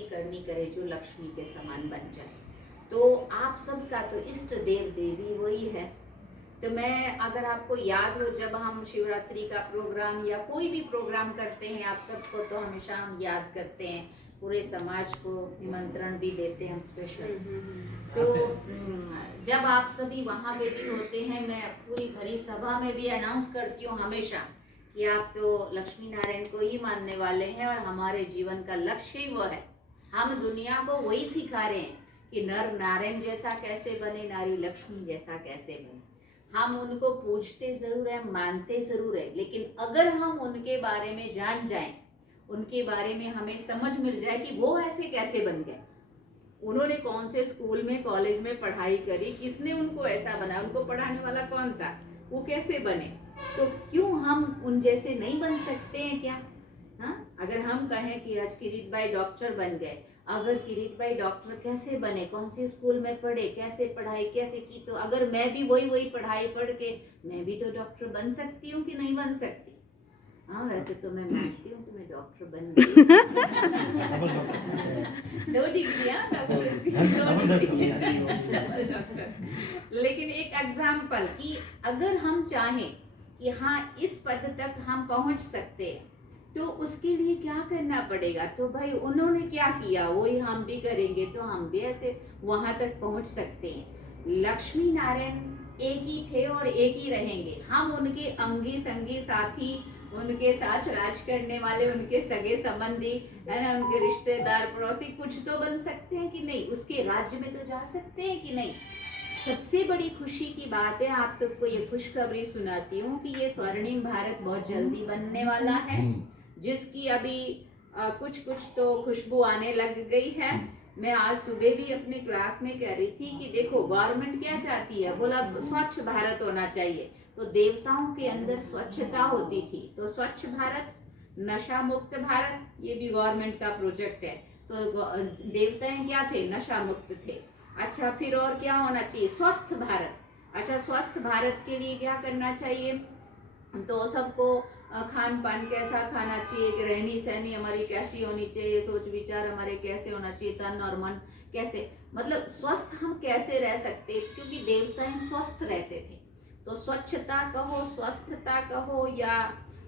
ऐसी करनी करे जो लक्ष्मी के समान बन जाए। तो आप सबका तो इष्ट देव देवी वही है। तो मैं, अगर आपको याद हो, जब हम शिवरात्रि का प्रोग्राम या कोई भी प्रोग्राम करते हैं आप सबको, तो हमेशा हम याद करते हैं, पूरे समाज को निमंत्रण भी देते हैं हम स्पेशल। तो जब आप सभी वहाँ पे भी होते हैं, मैं पूरी भरी सभा में भी अनाउंस करती हूँ हमेशा कि आप तो लक्ष्मी नारायण को ही मानने वाले हैं और हमारे जीवन का लक्ष्य ही वो है। हम दुनिया को वही सिखा रहे हैं कि नर नारायण जैसा कैसे बने, नारी लक्ष्मी जैसा कैसे बने। हम उनको पूजते जरूर है, मानते जरूर है, लेकिन अगर हम उनके बारे में जान जाएं, उनके बारे में हमें समझ मिल जाए कि वो ऐसे कैसे बन गए, उन्होंने कौन से स्कूल में कॉलेज में पढ़ाई करी, किसने उनको ऐसा बनाया, उनको पढ़ाने वाला कौन था, वो कैसे बने, तो क्यों हम उन जैसे नहीं बन सकते हैं क्या? हाँ, अगर हम कहें कि आज किरीट भाई डॉक्टर बन गए, अगर किरीट भाई डॉक्टर कैसे बने, कौन से स्कूल में पढ़े, कैसे पढ़ाई कैसे की, तो अगर मैं भी वही पढ़ाई पढ़ के मैं भी तो डॉक्टर बन सकती हूँ कि नहीं बन सकती? हाँ, वैसे तो मैं मानती हूँ कि मैं डॉक्टर बन गई। 2 डिग्रियां लेकिन एक एग्जाम्पल कि अगर हम चाहें कि हाँ इस पद तक हम पहुंच सकते हैं, तो उसके लिए क्या करना पड़ेगा? तो भाई उन्होंने क्या किया वही हम भी करेंगे, तो हम भी ऐसे वहां तक पहुंच सकते हैं। लक्ष्मी नारायण एक ही थे और एक ही रहेंगे। हम उनके अंगी संगी साथी, उनके साथ राज करने वाले, उनके सगे संबंधी है ना, उनके रिश्तेदार पड़ोसी कुछ तो बन सकते हैं कि नहीं? उसके राज्य में तो जा सकते हैं कि नहीं? सबसे बड़ी खुशी की बात है, आप सबको ये खुशखबरी सुनाती हूँ कि ये स्वर्णिम भारत बहुत जल्दी बनने वाला है, जिसकी अभी कुछ तो खुशबू आने लग गई है। मैं आज सुबह भी अपनी क्लास में कह रही थी कि देखो गवर्नमेंट क्या चाहती है, बोला स्वच्छ भारत होना चाहिए, तो देवताओं के अंदर स्वच्छता होती थी, तो स्वच्छ भारत, नशा मुक्त भारत, ये भी गवर्नमेंट का प्रोजेक्ट है। तो देवताएं क्या थे? नशा मुक्त थे। अच्छा, फिर और क्या होना चाहिए? स्वस्थ भारत। अच्छा, स्वस्थ भारत के लिए क्या करना चाहिए? तो सबको खान पान कैसा खाना चाहिए, कि रहनी सहनी हमारी कैसी होनी चाहिए, सोच विचार हमारे कैसे होना चाहिए, तन और मन कैसे, मतलब स्वस्थ हम कैसे रह सकते, क्योंकि देवताएं स्वस्थ रहते थे। तो स्वच्छता कहो, स्वस्थता कहो, या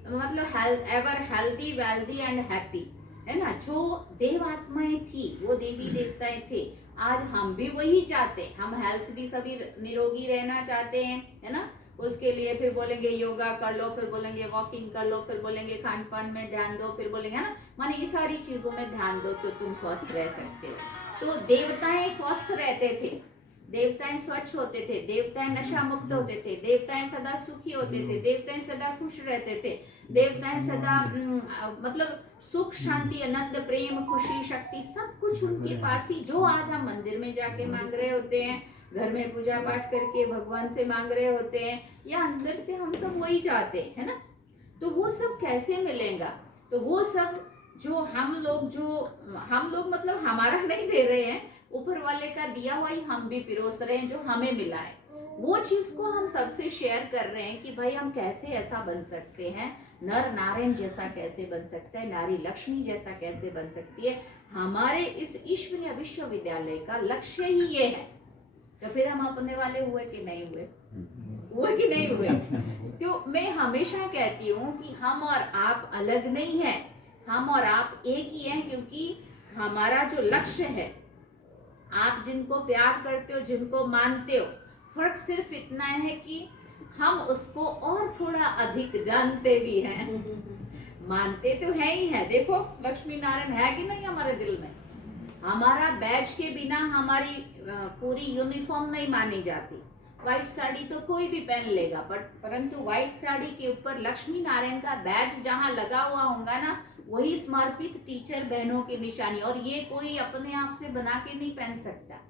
मतलब ever healthy wealthy and happy, है ना, जो देव आत्माएं थी वो देवी देवताएं थे। आज हम भी वही चाहते, हम हेल्थ भी सभी निरोगी रहना चाहते हैं, है ना। उसके लिए फिर बोलेंगे योगा कर लो, फिर बोलेंगे वॉकिंग कर लो, फिर बोलेंगे खान पान में ध्यान दो, फिर बोलेंगे, है ना, माने ये सारी चीजों में ध्यान दो तो तुम स्वस्थ रह सकते हो। तो देवताएं स्वस्थ रहते थे, देवताएं स्वच्छ होते थे, देवताएं नशा मुक्त होते थे, देवताएं सदा सुखी होते थे, देवताएं सदा खुश रहते थे, देवताएं सदा मतलब सुख शांति आनंद प्रेम खुशी शक्ति सब कुछ उनके पास थी। जो आज हम मंदिर में जाके मांग रहे होते हैं, घर में पूजा पाठ करके भगवान से मांग रहे होते हैं, या अंदर से हम सब वही चाहते हैं, है ना। तो वो सब कैसे मिलेगा? तो वो सब जो हम लोग मतलब हमारा नहीं दे रहे हैं, ऊपर वाले का दिया हुआ ही हम भी पिरोस रहे हैं, जो हमें मिला है वो चीज को हम सबसे शेयर कर रहे हैं कि भाई हम कैसे ऐसा बन सकते हैं, नर नारायण जैसा कैसे बन सकता है, नारी लक्ष्मी जैसा कैसे बन सकती है। हमारे इस ईश्वरीय विश्वविद्यालय का लक्ष्य ही ये है। तो फिर हम अपने वाले हुए कि नहीं हुए कि नहीं हुए? तो मैं हमेशा कहती हूँ कि हम और आप अलग नहीं है, हम और आप एक ही हैं, क्योंकि हमारा जो लक्ष्य है, आप जिनको प्यार करते हो, जिनको मानते हो, फर्क सिर्फ इतना है कि हम उसको और थोड़ा अधिक जानते भी हैं। मानते तो है ही है, देखो लक्ष्मी नारायण है कि नहीं हमारे दिल में। हमारा बैज के बिना हमारी पूरी यूनिफॉर्म नहीं मानी जाती। व्हाइट साड़ी तो कोई भी पहन लेगा, परंतु व्हाइट साड़ी के ऊपर लक्ष्मी नारायण का बैज जहाँ लगा हुआ होगा ना, वही समर्पित टीचर बहनों की निशानी। और ये कोई अपने आप से बना के नहीं पहन सकता,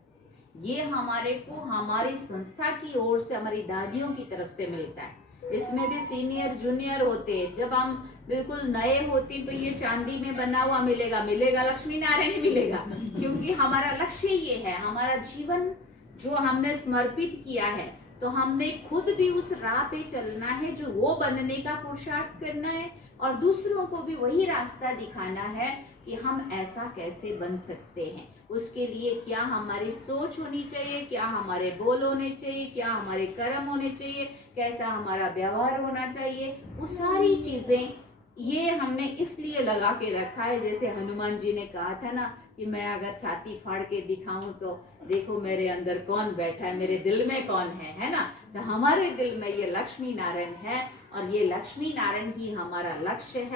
ये हमारे को हमारी संस्था की ओर से, हमारी दादियों की तरफ से मिलता है। इसमें भी सीनियर जूनियर होते हैं। जब हम बिल्कुल नए होते तो ये चांदी में बना हुआ मिलेगा लक्ष्मी नारायण मिलेगा, क्योंकि हमारा लक्ष्य ये है, हमारा जीवन जो हमने समर्पित किया है, तो हमने खुद भी उस राह पे चलना है, जो वो बनने का पुरुषार्थ करना है, और दूसरों को भी वही रास्ता दिखाना है कि हम ऐसा कैसे बन सकते हैं। उसके लिए क्या हमारी सोच होनी चाहिए, क्या हमारे बोल होने चाहिए, क्या हमारे कर्म होने चाहिए, कैसा हमारा व्यवहार होना चाहिए, वो सारी चीजें ये हमने इसलिए लगा के रखा है। जैसे हनुमान जी ने कहा था ना कि मैं अगर छाती फाड़ के दिखाऊं तो देखो मेरे अंदर कौन बैठा है, मेरे दिल में कौन है ना। तो हमारे दिल में ये लक्ष्मी नारायण है और ये लक्ष्मी नारायण ही हमारा लक्ष्य है।